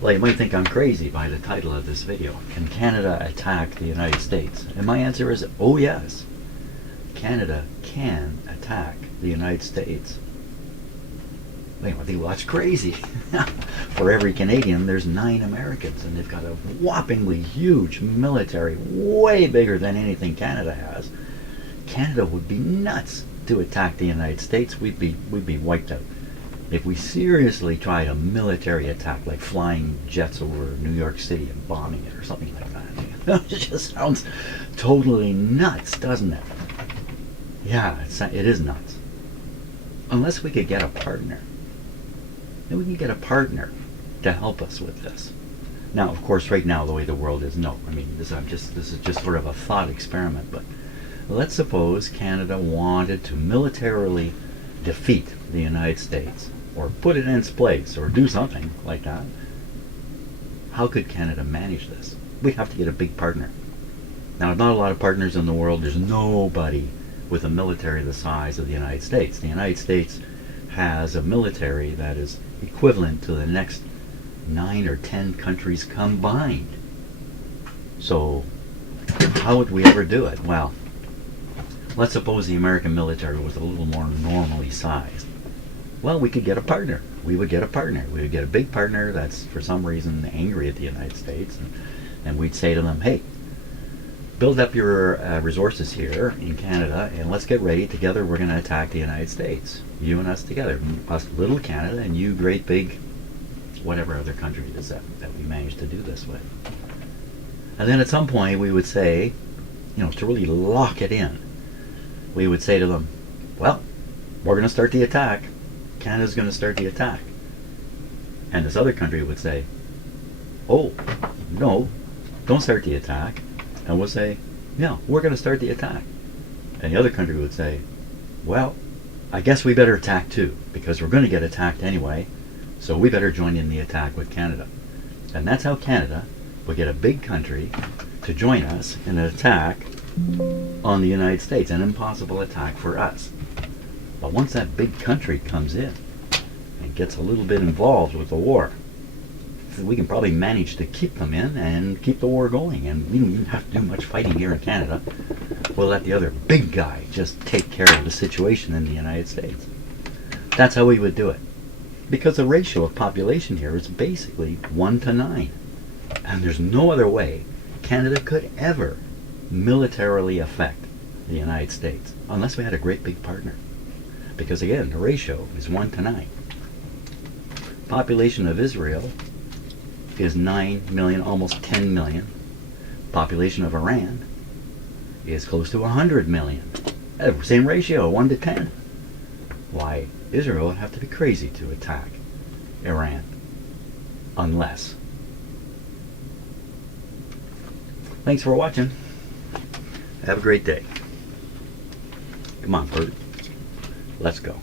Well, you might think I'm crazy by the title of this video. Can Canada attack the United States? And my answer is, oh yes. Canada can attack the United States. Well, you might think, well, that's crazy. For every Canadian, there's 9 Americans, and they've got a whoppingly huge military, way bigger than anything Canada has. Canada would be nuts to attack the United States. We'd be wiped out. If we seriously tried a military attack, like flying jets over New York City and bombing it or something like that, it just sounds totally nuts, doesn't it? Yeah, it is nuts. Unless we could get a partner. Then we can get a partner to help us with this. Now, of course, right now, the way the world is, no. I mean, this is just sort of a thought experiment, but let's suppose Canada wanted to militarily defeat the United States, or put it in its place, or do something like that. How could Canada manage this? We'd have to get a big partner. Now, not a lot of partners in the world. There's nobody with a military the size of the United States. The United States has a military that is equivalent to the next 9 or 10 countries combined. So, how would we ever do it? Well, let's suppose the American military was a little more normally sized. Well, we could get a partner. We would get a partner. We would get a big partner that's for some reason angry at the United States, and we'd say to them, hey, build up your resources here in Canada, and let's get ready. Together we're going to attack the United States. You and us together. Us little Canada, and you great big whatever other country it is that we managed to do this with. And then at some point we would say, to really lock it in, we would say to them, well, we're going to start the attack. Canada's going to start the attack. And this other country would say, oh, no, don't start the attack. And we'll say, no, we're going to start the attack. And the other country would say, well, I guess we better attack too, because we're going to get attacked anyway, so we better join in the attack with Canada. And that's how Canada would get a big country to join us in an attack on the United States, an impossible attack for us. But once that big country comes in and gets a little bit involved with the war, we can probably manage to keep them in and keep the war going, and we don't even have to do much fighting here in Canada. We'll let the other big guy just take care of the situation in the United States. That's how we would do it. Because the ratio of population here is basically 1 to 9. And there's no other way Canada could ever militarily affect the United States unless we had a great big partner. Because again, the ratio is 1 to 9. Population of Israel is 9 million, almost 10 million. Population of Iran is close to 100 million. Same ratio, 1 to 10. Why, Israel would have to be crazy to attack Iran. Unless. Thanks for watching. Have a great day. Come on, Bert. Let's go.